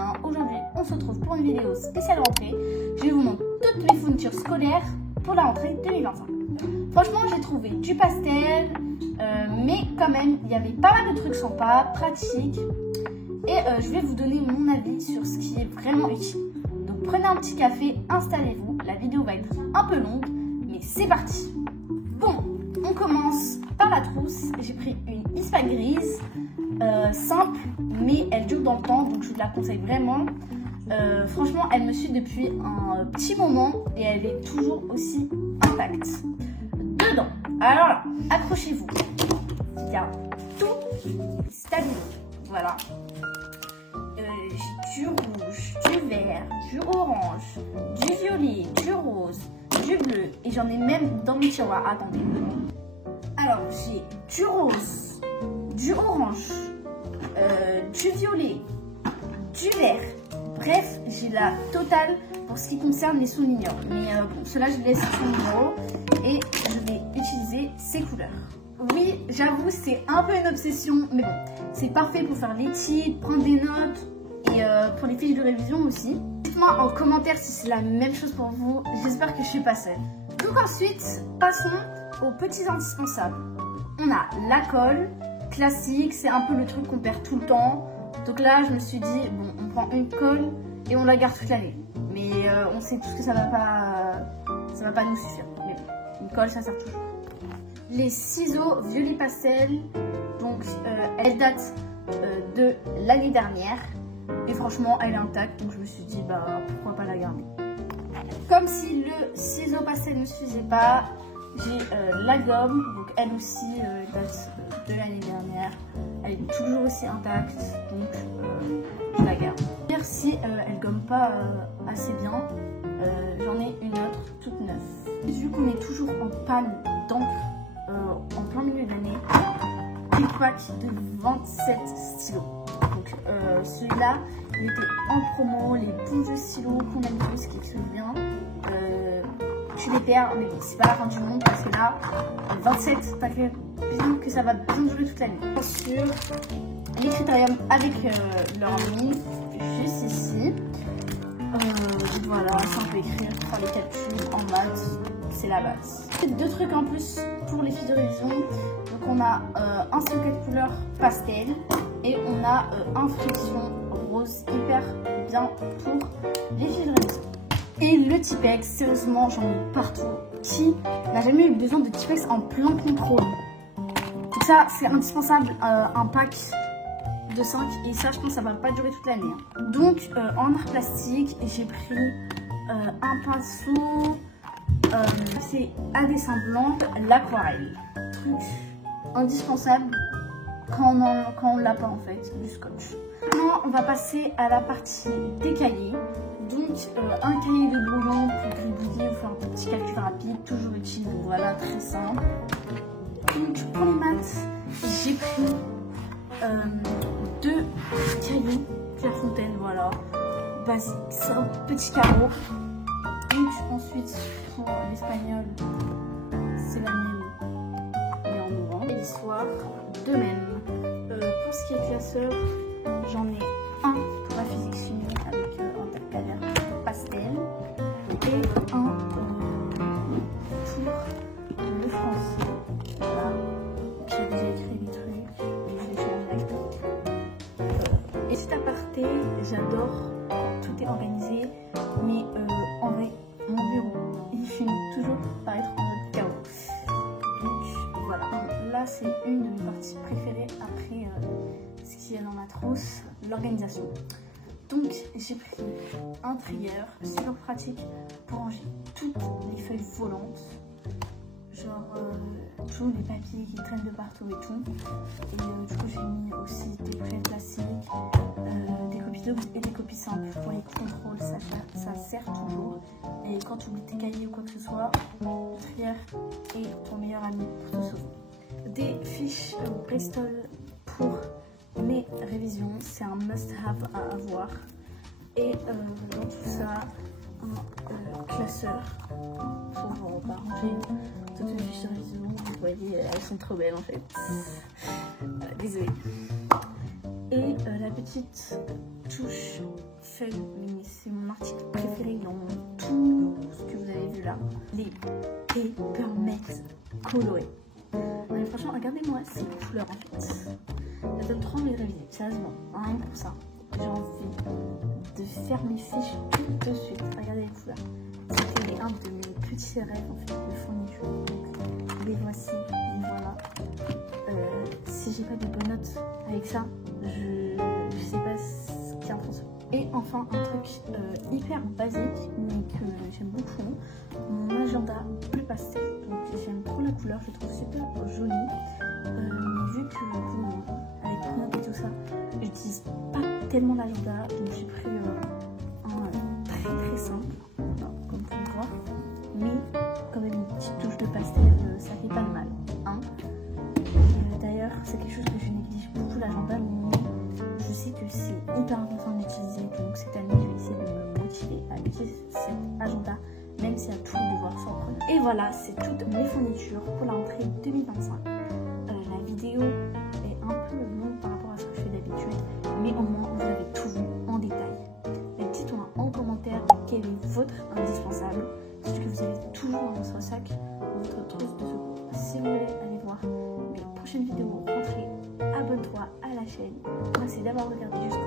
bien. Aujourd'hui, on se retrouve pour une vidéo spéciale rentrée. Je vais vous montrer toutes les fournitures scolaires pour la rentrée 2025. Franchement, j'ai trouvé du pastel, mais quand même, il y avait pas mal de trucs sympas, pratiques. Et je vais vous donner mon avis sur ce qui est vraiment utile. Donc prenez un petit café, installez-vous. La vidéo va être un peu longue, mais c'est parti. Bon, on commence par la trousse. J'ai pris une Ispa grise, simple, mais elle dure dans le temps, donc je vous la conseille vraiment. Franchement, elle me suit depuis un petit moment et elle est toujours aussi intacte. Dedans, alors là, accrochez-vous. Il y a tout stabilo. Voilà. J'ai du rouge, du vert, du orange, du violet, du rose, du bleu et j'en ai même dans mes tiroirs. Attendez. Alors, j'ai du rose, du orange, du violet, du vert. Bref, j'ai la totale pour ce qui concerne les souligneurs. Mais bon, cela je laisse sur numéro et je vais utiliser ces couleurs. Oui, j'avoue, c'est un peu une obsession, mais bon, c'est parfait pour faire les titres, prendre des notes et pour les fiches de révision aussi. Dites-moi en commentaire si c'est la même chose pour vous. J'espère que je suis pas seule. Donc ensuite, passons aux petits indispensables. On a la colle classique, c'est un peu le truc qu'on perd tout le temps. Donc là, je me suis dit, bon, on prend une colle et on la garde toute l'année. Mais on sait tous que ça va pas nous suffire. Mais bon, une colle, ça sert toujours. Les ciseaux violet pastel, donc elle date de l'année dernière. Et franchement, elle est intacte, donc je me suis dit, bah, pourquoi pas la garder. Comme si le ciseau pastel ne suffisait pas, j'ai la gomme, donc elle aussi date de l'année dernière. Elle est toujours aussi intacte, donc je la garde. Si elle gomme pas assez bien, j'en ai une autre toute neuve. Vu qu'on est toujours en panne d'encre en plein milieu de l'année, des packs de 27 stylos. Donc celui-là, il était en promo, les bons vieux stylos qu'on aime tous, qui écrivent bien. Je les perds, mais bon, c'est pas la fin du monde parce que là, 27 paquets, bien que ça va bien durer toute l'année. Bien sûr, les critériums avec leur livre, juste ici. Voilà, ça on peut écrire, faire les calculs en maths, c'est la base. Deux trucs en plus pour les fiches de révision. Donc on a un stocket de couleur pastel et on a un friction rose hyper bien pour les fiches de révision. Et le Tipex, sérieusement, j'en ai partout. Qui n'a jamais eu besoin de Tipex en plein contrôle? Donc ça, c'est indispensable, un pack de 5. Et ça, je pense que ça va pas durer toute l'année. Donc, en art plastique, j'ai pris un pinceau. C'est à dessin blanc, l'aquarelle. Truc indispensable quand on l'a pas en fait, du scotch. Maintenant, on va passer à la partie des cahiers. Donc, un cahier de brouillon pour gribouiller ou faire un petit calcul rapide, toujours utile, donc voilà, très simple. Donc, pour les maths, j'ai pris 2 cahiers Clairefontaine, voilà, basique, c'est un petit carreau. Donc, ensuite, pour l'espagnol, c'est la même, mais en orange. Et l'histoire, de même. Pour ce qui est classeur, j'en ai un pour la physique chimie avec intercalaire pastel et un pour le français. Voilà. J'ai déjà écrit des trucs et je les ai mis. Et petit aparté, j'adore, tout est organisé, mais en vrai, mon bureau, il finit toujours par être en mode chaos. Donc voilà, là c'est une de mes parties préférées après ce qu'il y a dans ma trousse, l'organisation. Donc j'ai pris un trigger super pratique pour ranger toutes les feuilles volantes, genre tous les papiers qui traînent de partout et tout. Et du coup j'ai mis aussi des prêts plastiques, des copies doubles et des copies simples pour les contrôles, ça sert toujours. Et quand tu oublies tes cahiers ou quoi que ce soit, le trigger est ton meilleur ami pour te sauver. Des fiches Bristol pour mes révisions, c'est un must-have à avoir. Et dans tout ça, un classeur pour ranger toutes mes fiches de révision. Vous voyez, elles sont trop belles en fait. Désolée. Et la la petite touche feuille, mais c'est mon article préféré dans tout ce que vous avez vu là. Les Papermate colorés. Mais franchement, regardez-moi ces couleurs en fait. Ça donne trop envie de réviser, sérieusement, rien que pour ça. J'ai envie de faire mes fiches tout de suite. Regardez les couleurs. C'était un de mes petits rêves en fait de fourniture. Donc les voici, voilà. Si j'ai pas de bonnes notes avec ça, je sais pas ce qu'il y a en France. Et enfin un truc hyper basique mais que j'aime beaucoup, mon agenda bleu pastel. Donc j'aime trop la couleur, je trouve super jolie. Mais vu que avec Pronote et tout ça, j'utilise pas tellement l'agenda, donc j'ai pris un très simple, comme vous pouvez voir. Mais quand même une petite touche de pastel, ça fait pas de mal. Hein. D'ailleurs, c'est quelque chose que je néglige beaucoup l'agenda, mais je sais que c'est hyper important d'utiliser. Donc cette année, je vais essayer de me motiver à utiliser cet agenda, même si à tout devoir s'en prendre. Et voilà, c'est toutes mes fournitures pour la rentrée 2025. La vidéo est un peu longue par rapport à ce que je fais d'habitude, mais au moins vous avez tout vu en détail. Et dites-moi en commentaire quel est votre indispensable. Est-ce que vous avez toujours dans votre sac votre trousse de secours? Si vous voulez aller voir mes prochaines vidéos rentrées, abonne-toi à la chaîne. Merci d'avoir regardé jusqu'au